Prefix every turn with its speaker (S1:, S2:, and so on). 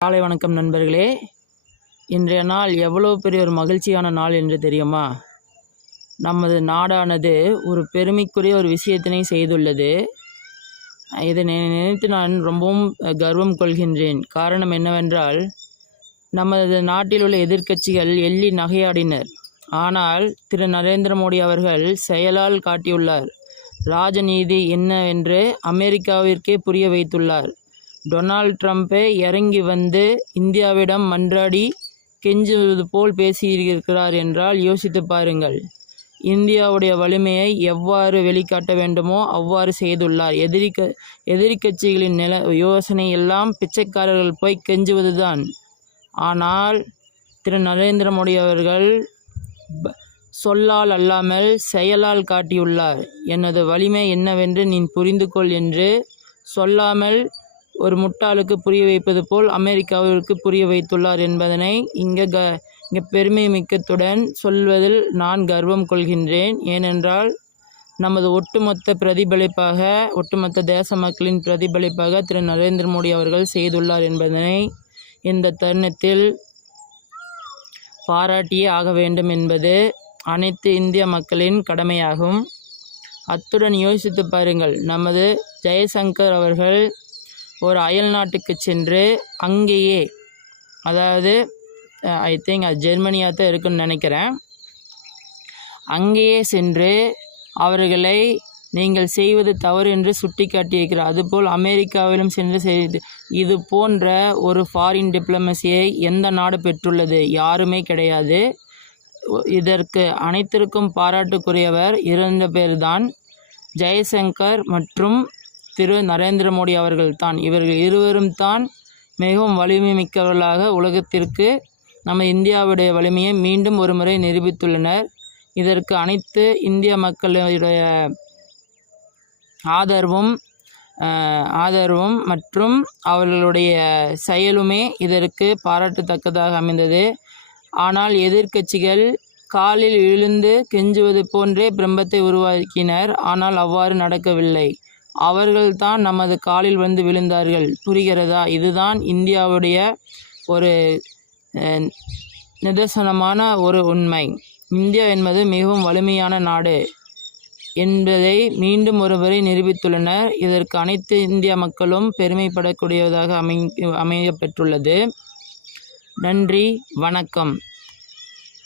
S1: காலை வணக்கம் நண்பர்களே. இன்றைய நாள் எவ்வளோ பெரிய ஒரு மகிழ்ச்சியான நாள் என்று தெரியுமா? நமது நாடானது ஒரு பெருமைக்குரிய ஒரு விஷயத்தினை செய்துள்ளது. இதை நினைத்து நான் ரொம்பவும் கர்வம் கொள்கின்றேன். காரணம் என்னவென்றால் நமது நாட்டில் உள்ள எதிர்க்கட்சிகள் எள்ளி நகையாடினர். ஆனால் திரு. நரேந்திர மோடி அவர்கள் செயலால் காட்டியுள்ளார். ராஜநீதி என்னவென்று அமெரிக்காவிற்கே புரிய வைத்துள்ளார். டொனால்ட் ட்ரம்ப்பே இறங்கி வந்து இந்தியாவிடம் மன்றாடி கெஞ்சுவது போல் பேசியிருக்கிறார் என்றால் யோசித்து பாருங்கள். இந்தியாவுடைய வலிமையை எவ்வாறு வெளிக்காட்ட வேண்டுமோ அவ்வாறு செய்துள்ளார். எதிரி க எதிர்கட்சிகளின் நில யோசனை எல்லாம் பிச்சைக்காரர்கள் போய் கெஞ்சுவதுதான். ஆனால் திரு நரேந்திர மோடி அவர்கள் சொல்லால் அல்லாமல் செயலால் காட்டியுள்ளார். எனது வலிமை என்னவென்று நீ புரிந்து கொள் என்று சொல்லாமல் ஒரு முட்டாளுக்கு புரிய வைப்பது போல் அமெரிக்காவிற்கு புரிய வைத்துள்ளார் என்பதனை இங்கே க இங்கே பெருமை மிக்கத்துடன் சொல்வதில் நான் கர்வம் கொள்கின்றேன். ஏனென்றால் நமது ஒட்டுமொத்த பிரதிபலிப்பாக ஒட்டுமொத்த தேச மக்களின் பிரதிபலிப்பாக திரு. நரேந்திர மோடி அவர்கள் செய்துள்ளார் என்பதனை இந்த தருணத்தில் பாராட்டியே ஆக வேண்டும் என்பது அனைத்து இந்திய மக்களின் கடமையாகும். அத்துடன் யோசித்து பாருங்கள் நமது ஜெயசங்கர் அவர்கள் ஒரு அயல் நாட்டுக்கு சென்று அங்கேயே அதாவது ஐ திங்க் அது ஜெர்மனியாக தான் இருக்குன்னு நினைக்கிறேன். அங்கேயே சென்று அவர்களை நீங்கள் செய்வது தவறு என்று சுட்டி காட்டியிருக்கிறார் அதுபோல் அமெரிக்காவிலும் சென்று செய்து இது போன்ற ஒரு ஃபாரின் டிப்ளமசியை எந்த நாடு பெற்றுள்ளது? யாருமே கிடையாது. இதற்கு அனைத்திற்கும் பாராட்டுக்குரியவர் இருந்த பேர்தான் ஜெயசங்கர் மற்றும் திரு நரேந்திர மோடி அவர்கள்தான் இவர்கள் இருவரும் தான் மிகவும் வலிமை மிக்கவர்களாக உலகத்திற்கு நம்ம இந்தியாவுடைய வலிமையை மீண்டும் ஒரு முறை நிரூபித்துள்ளனர். இதற்கு அனைத்து இந்திய மக்களுடைய ஆதரவும் ஆதரவும் மற்றும் அவர்களுடைய செயலுமே இதற்கு பாராட்டத்தக்கதாக அமைந்தது. ஆனால் எதிர்க்கட்சிகள் காலில் விழுந்து கெஞ்சுவது போன்றே பிரம்பத்தை உருவாக்கினர். ஆனால் அவ்வாறு நடக்கவில்லை. அவர்கள்தான் நமது காலில் வந்து விழுந்தார்கள். புரிகிறதா? இதுதான் இந்தியாவுடைய ஒரு நிதர்சனமான ஒரு உண்மை. இந்தியா என்பது மிகவும் வலிமையான நாடு என்பதை மீண்டும் ஒருவரை நிரூபித்துள்ளனர். இதற்கு அனைத்து இந்திய மக்களும் பெருமைப்படக்கூடியதாக அமை அமையப்பெற்றுள்ளது. நன்றி வணக்கம்.